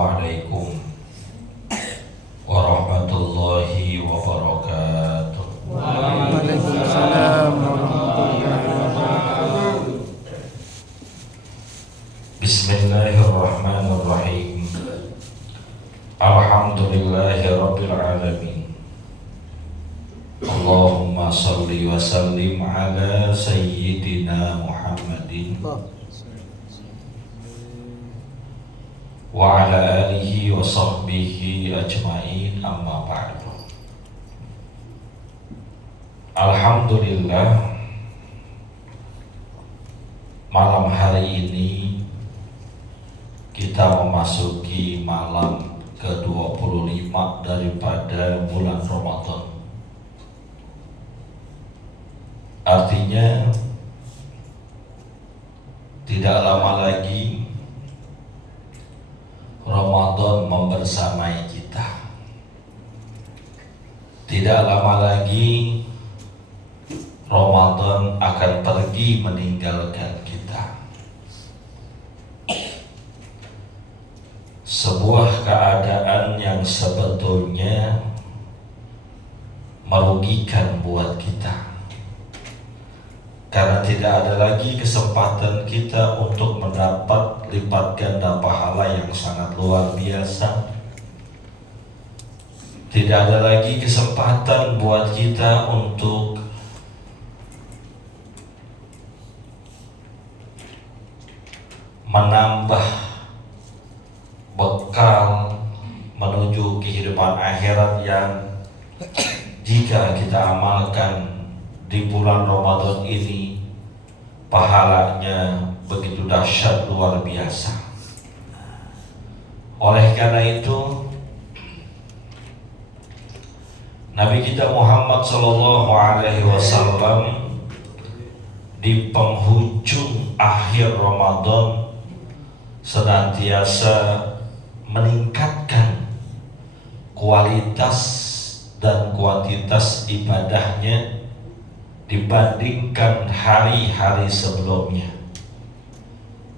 Assalamualaikum warahmatullahi wabarakatuh. Waalaikumsalam warahmatullahi wabarakatuh. Bismillahirrahmanirrahim. Alhamdulillahi rabbil alamin. Allahumma salli wa sallim ala sayyidina Muhammadin wa ala alihi wa sahbihi ajma'in, amma ba'du. Alhamdulillah, malam hari ini kita memasuki malam ke-25 daripada bulan Ramadan. Artinya tidak lama lagi Ramadan membersamai kita. Tidak lama lagi Ramadan akan pergi meninggalkan kita. Sebuah keadaan yang sebetulnya merugikan buat kita, karena tidak ada lagi kesempatan kita untuk mendapat lipat ganda pahala yang sangat luar biasa. Tidak ada lagi kesempatan buat kita untuk menambah bekal menuju kehidupan akhirat yang jika kita amalkan di bulan Ramadan ini pahalanya begitu dahsyat, luar biasa. Oleh karena itu, Nabi kita Muhammad SAW di penghujung akhir Ramadan senantiasa meningkatkan kualitas dan kuantitas ibadahnya dibandingkan hari-hari sebelumnya.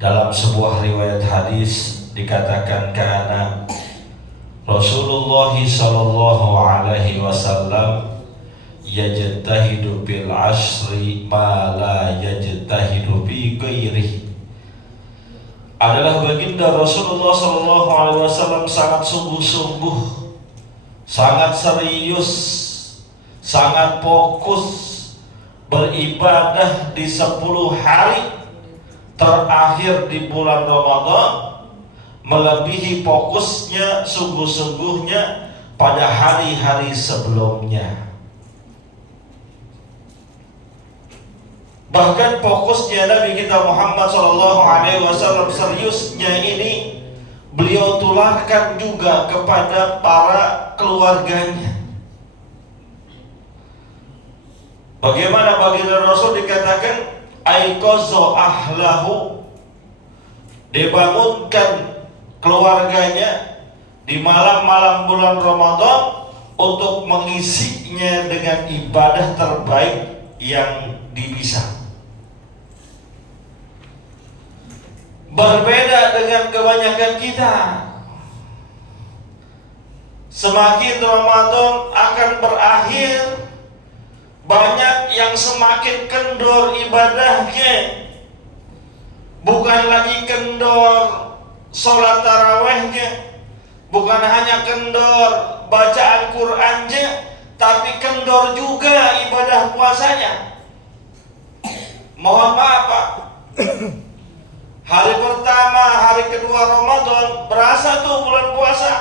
Dalam sebuah riwayat hadis dikatakan, karena Rasulullah sallallahu alaihi wasallam yajtahidu bil ashri ma la yajtahidu bi ghairihi. Adalah baginda Rasulullah sallallahu alaihi wasallam sangat sungguh-sungguh, sangat serius, sangat fokus beribadah di 10 hari terakhir di bulan Ramadan, melebihi fokusnya sungguh-sungguhnya pada hari-hari sebelumnya. Bahkan fokusnya Nabi kita Muhammad SAW seriusnya ini beliau tularkan juga kepada para keluarganya. Bagaimana baginda Rasul dikatakan aiqaza ahlahu, dibangunkan keluarganya di malam-malam bulan Ramadan untuk mengisinya dengan ibadah terbaik yang bisa. Berbeda dengan kebanyakan kita, semakin Ramadan akan berakhir, banyak yang semakin kendor ibadahnya. Bukan lagi kendor sholat tarawehnya, bukan hanya kendor bacaan Qur'annya, tapi kendor juga ibadah puasanya. Mohon maaf Pak, hari pertama, hari kedua Ramadan berasa tuh bulan puasa,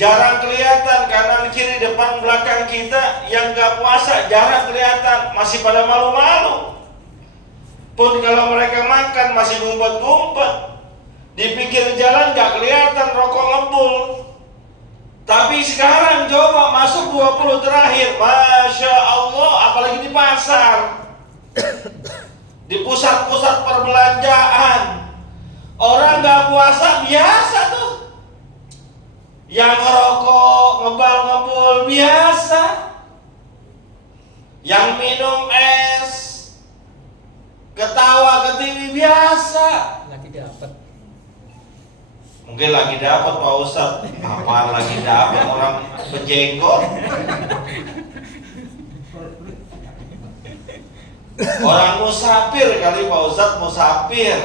jarang kelihatan kanan kiri depan belakang kita yang gak puasa, jarang kelihatan, masih pada malu-malu. Pun kalau mereka makan masih ngumpet-ngumpet, di pinggir jalan gak kelihatan rokok ngebul. Tapi sekarang coba masuk 20 terakhir, Masya Allah, apalagi di pasar, di pusat-pusat perbelanjaan, orang gak puasa biasa tuh, yang ngerokok, ngebal-ngebul biasa, yang minum es, ketawa ke TV biasa. Lagi dapat. Mungkin lagi dapat Pak Ustadz. Apaan lagi dapat, orang bejenggot. Orang musafir kali Pak Ustadz, musafir.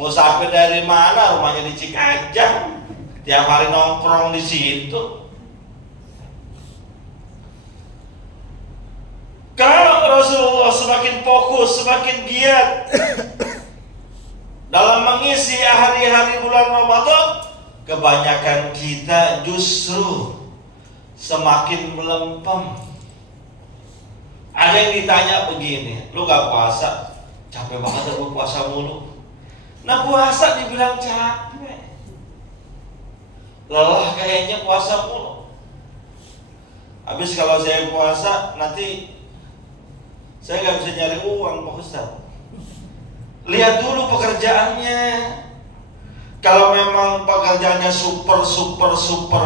Musafir dari mana? Rumahnya di Cikajang. Tiap hari nongkrong di situ. Kalau Rasulullah semakin fokus, semakin giat dalam mengisi hari-hari bulan Ramadan, kebanyakan kita justru semakin melempem. Ada yang ditanya begini, lu gak puasa? Capek banget aku puasa mulu. Nah puasa dibilang capek, lelah kayaknya puasa mulu. Habis kalau saya puasa nanti saya gak bisa nyari uang Pak Ustadz. Lihat dulu pekerjaannya. Kalau memang pekerjaannya super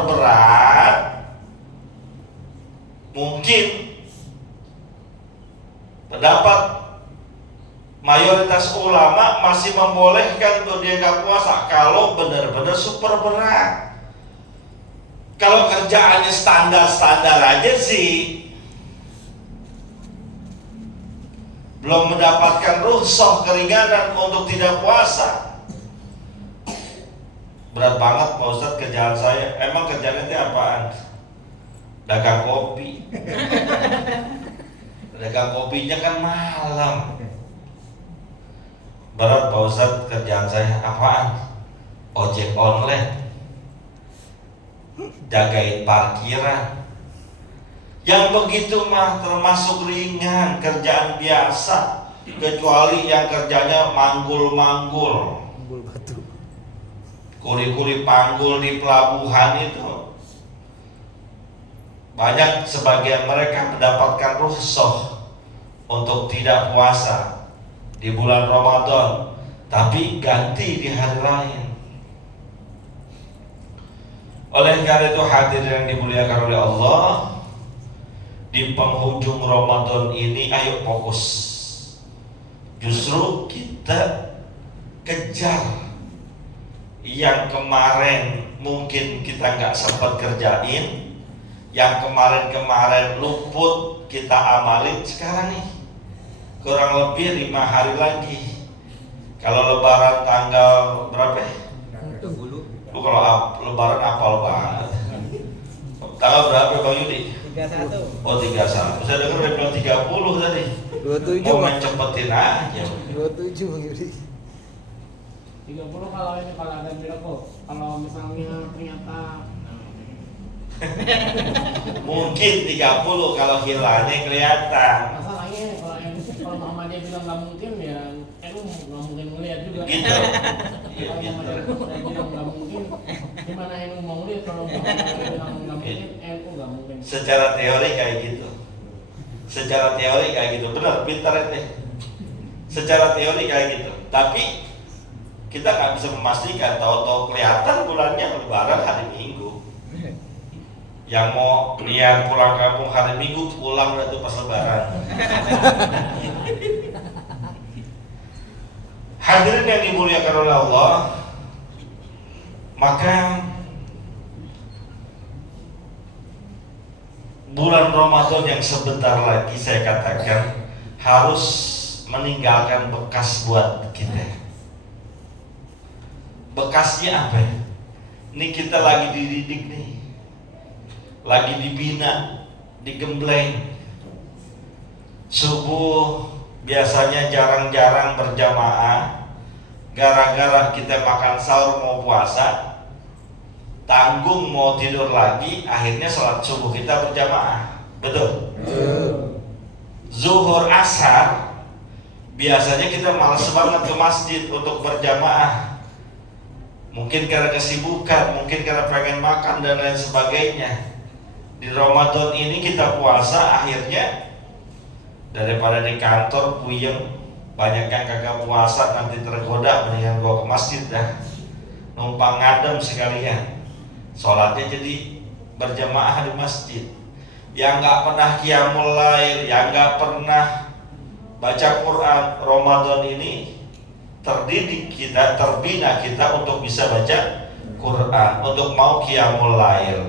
berat, mungkin pendapat mayoritas ulama masih membolehkan untuk dia gak puasa kalau benar-benar super berat. Kalau kerjaannya standar-standar aja sih, belum mendapatkan rukhsah keringanan untuk tidak puasa. Berat banget Pak Ustadz kerjaan saya. Emang kerjaannya itu apaan? Dagang kopi. Dagang kopinya kan malam. Berat Pak Ustadz kerjaan saya. Apaan? Ojek online, jagain parkiran. Yang begitu mah termasuk ringan, kerjaan biasa, kecuali yang kerjanya manggul-manggul, kuli-kuli panggul di pelabuhan itu. Banyak sebagian mereka mendapatkan rukhsah untuk tidak puasa di bulan Ramadan, tapi ganti di hari lain. Oleh karena itu hadirin yang dimuliakan oleh Allah, di penghujung Ramadan ini ayo fokus. Justru kita kejar yang kemarin mungkin kita nggak sempat kerjain, yang kemarin luput kita amalin sekarang nih. Kurang lebih 5 hari lagi. Kalau Lebaran tanggal berapa? Lu kalau Lebaran apal banget. Tanggal berapa Bang Yudi? 31. Oh 31. Saya dengar udah bilang 30 tadi. 27 mau main cepetin aja. 27 Bang Yudi. 30 kalau ini kalau ada miracle. Kalau misalnya ternyata Mungkin 30 kalau hilalnya kelihatan. masalahnya kalau Muhammadiyah bilang nggak mungkin ya, nggak mungkin melihat juga. Gitu. Iya Kalau gitu. Muhammadiyah bilang nggak mungkin, gimana mau melihat kalau Muhammadiyah bilang nggak mungkin, nggak mungkin. Secara teori kayak gitu. Secara teori kayak gitu. Benar, pintar itu. Secara teori kayak gitu. Tapi kita nggak bisa memastikan. Tahu-tahu kelihatan bulannya Lebaran hari Minggu. Yang mau niat pulang kampung hari Minggu pulang udah tuh pas Lebaran. Hadirin yang dimuliakan oleh Allah, maka bulan Ramadan yang sebentar lagi saya katakan harus meninggalkan bekas buat kita. Bekasnya apa ya? Ini kita lagi dididik nih, lagi dibina, digembleng. Subuh biasanya jarang-jarang berjamaah, gara-gara kita makan sahur mau puasa, tanggung mau tidur lagi, akhirnya sholat subuh kita berjamaah. Betul? Zuhur asar biasanya kita malas banget ke masjid untuk berjamaah. Mungkin karena kesibukan, mungkin karena pengen makan dan lain sebagainya. Di Ramadan ini kita puasa, akhirnya daripada di kantor puyeng, banyak yang kagak puasa nanti tergoda, mendingan gua ke masjid dah, numpang ngadem sekalian. Sholatnya jadi berjamaah di masjid. Yang nggak pernah qiyamul lail, yang nggak pernah baca Quran, Ramadan ini terdidik kita, terbina kita untuk bisa baca Quran, untuk mau qiyamul lail.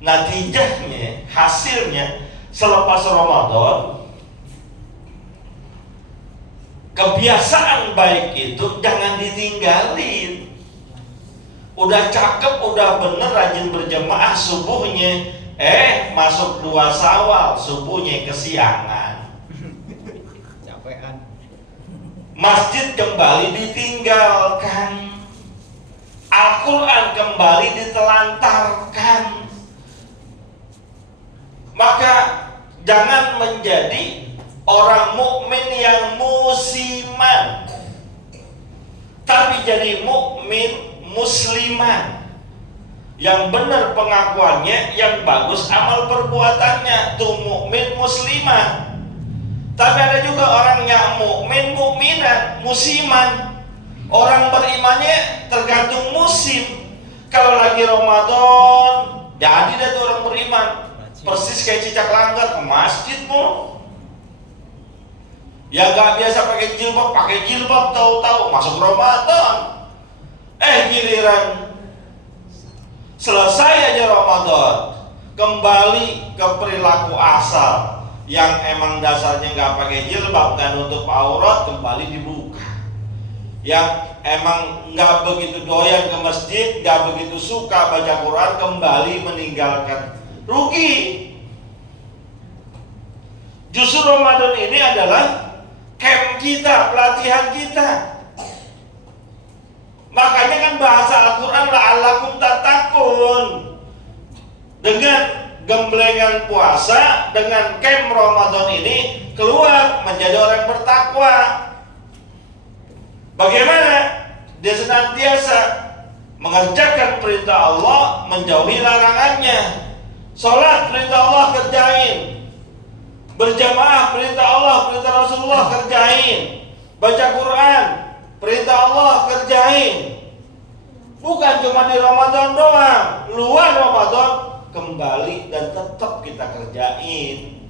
Natijahnya, hasilnya selepas Ramadan, kebiasaan baik itu jangan ditinggalin. Udah cakep, udah bener rajin berjemaah subuhnya, masuk 2 Syawal subuhnya kesiangan. Capean. Masjid kembali ditinggalkan, Al-Quran kembali ditelantarkan. Maka jangan menjadi orang mukmin yang musiman, tapi jadi mukmin musliman yang benar pengakuannya, yang bagus amal perbuatannya, tuh mukmin musliman. Tapi ada juga orang yang mukmin mukminan, musiman. Orang berimannya tergantung musim. Kalau lagi Ramadan, jadi dah tuh orang beriman. Persis kayak cicak langgar ke masjid mulu. Ya gak biasa pakai jilbab tahu-tahu masuk Ramadan. Giliran selesai aja Ramadan, kembali ke perilaku asal yang emang dasarnya nggak pakai jilbab dan nutup aurat, kembali dibuka. Yang emang nggak begitu doyan ke masjid, nggak begitu suka baca Quran, kembali meninggalkan. Rugi. Justru Ramadan ini adalah camp kita, pelatihan kita. Makanya kan bahasa Al-Quran la'allakum tattaqun. Dengan gemblengan puasa, dengan camp Ramadan ini keluar menjadi orang bertakwa. Bagaimana? Dia senantiasa mengerjakan perintah Allah, menjauhi larangannya. Sholat perintah Allah kerjain, berjamaah perintah Allah, perintah Rasulullah kerjain, baca Quran perintah Allah kerjain. Bukan cuma di Ramadan doang, luar Ramadan kembali dan tetap kita kerjain.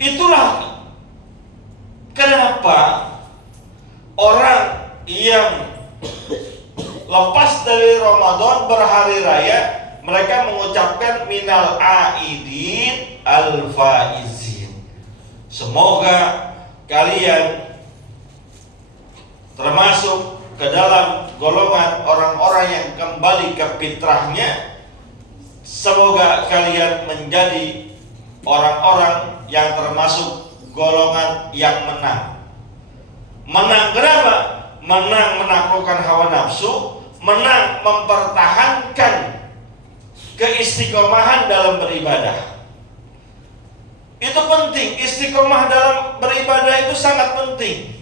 Itulah kenapa orang yang lepas dari Ramadan berhari raya, mereka mengucapkan minal aidin al-faizin. Semoga kalian termasuk ke dalam golongan orang-orang yang kembali ke fitrahnya. Semoga kalian menjadi orang-orang yang termasuk golongan yang menang. Menang kenapa? Menang menaklukkan hawa nafsu, menang mempertahankan keistiqomahan dalam beribadah. Itu penting, istiqomah dalam beribadah itu sangat penting.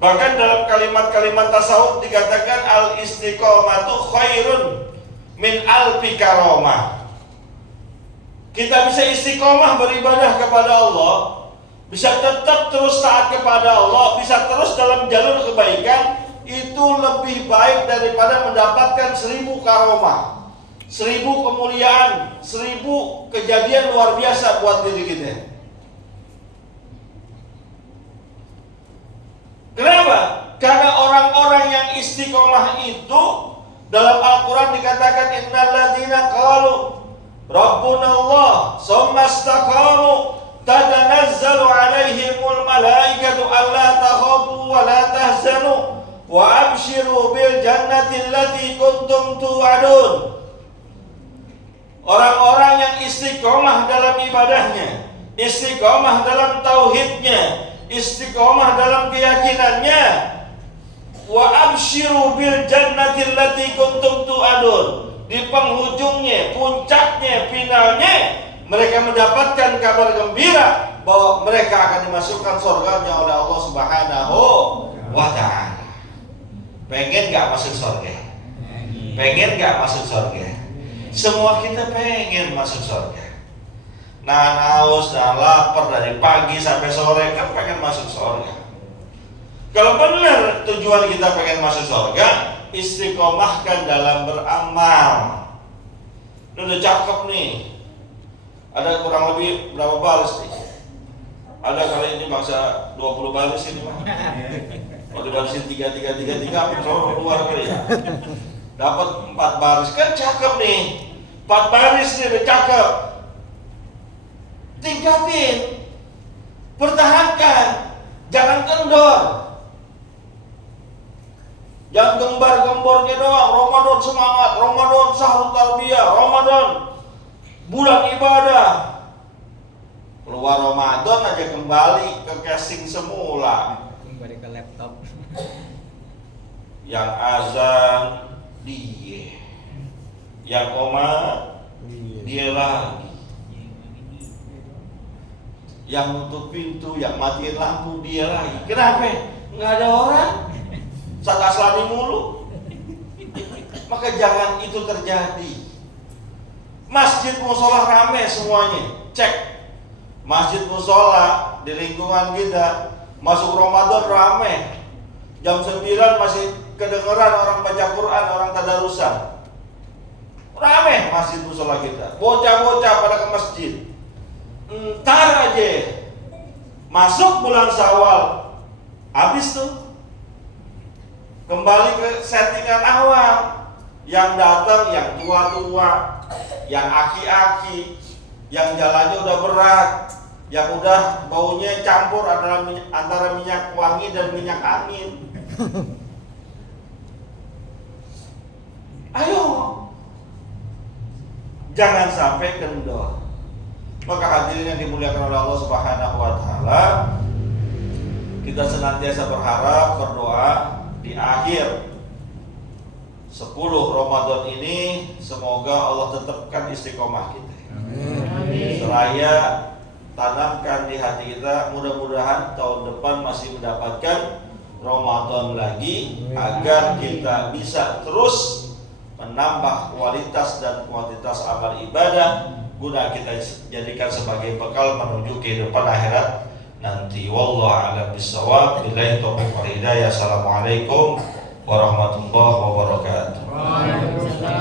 Bahkan dalam kalimat-kalimat tasawuf dikatakan al-istiqomatu khairun min alfi karomah. Kita bisa istiqomah beribadah kepada Allah, bisa tetap terus taat kepada Allah, bisa terus dalam jalur kebaikan, itu lebih baik daripada mendapatkan 1000 karomah, 1000 kemuliaan, 1000 kejadian luar biasa buat diri kita. Kenapa? Karena orang-orang yang istiqomah itu dalam Al-Quran dikatakan innal ladzina qalu Rabbuna Allah summa istaqamu tatanazzalu alaihimul malaikatu alla takhafu wa la tahzanu wa abshiru bil jannati allati kuntum tu'adun. Orang-orang yang istiqomah dalam ibadahnya, istiqomah dalam tauhidnya, istiqomah dalam keyakinannya, wa abshiru bil jannati allati kuntum tu'adun. Di penghujungnya, puncaknya, finalnya, mereka mendapatkan kabar gembira bahwa mereka akan dimasukkan surganya oleh Allah Subhanahu wa ta'ala. Pengen gak masuk surga? Pengen gak masuk surga? Semua kita pengen masuk surga. Nahan haus, nahan lapar dari pagi sampai sore, kan pengen masuk surga. Kalau benar tujuan kita pengen masuk surga, istiqomahkan dalam beramal. Ini udah cakep nih. Ada kurang lebih berapa baris nih? Ada kali ini bangsa 20 baris ini mah. Kalau dibarisin 3, kalau keluar kali ya. Dapat 4 baris kan cakep nih. 4 baris nih udah cakep. Tingkatin. Pertahankan. Jangan kendor. Jangan gembar-gembornya doang. Ramadan semangat, Ramadan sahur tarbiyah, Ramadan bulan ibadah. Keluar Ramadan aja kembali ke casing semula. Kembali ke laptop. Yang azan dia, yang komat dia lagi, yang nutup pintu, yang matiin lampu dia lagi. Kenapa? Nggak ada orang. Salah-salani mulu. Maka jangan itu terjadi. Masjid musola rame semuanya. Cek. Masjid musola di lingkungan kita masuk Ramadan rame. Jam 9 masih kedengeran orang baca Quran, orang tadarusan. Rame masjid musola kita. Bocah-bocah pada ke masjid. Entar aja masuk bulan Syawal, habis tuh kembali ke settingan awal. Yang datang yang tua-tua, yang aki-aki, yang jalannya udah berat, yang udah baunya campur antara minyak wangi dan minyak angin. Ayo, jangan sampai kendor. Maka hadirin yang dimuliakan oleh Allah Subhanahu wa taala, kita senantiasa berharap, berdoa di akhir 10 Ramadan ini semoga Allah tetapkan istiqomah kita. Amin. Seraya tanamkan di hati kita, mudah-mudahan tahun depan masih mendapatkan Ramadan lagi, agar kita bisa terus menambah kualitas dan kuantitas amal ibadah guna kita jadikan sebagai bekal menuju kehidupan akhirat nanti. Wallahu a'lam bishawab. Billahi taufiq wal hidayah. Assalamualaikum warahmatullahi wabarakatuh. Waalaikumsalam.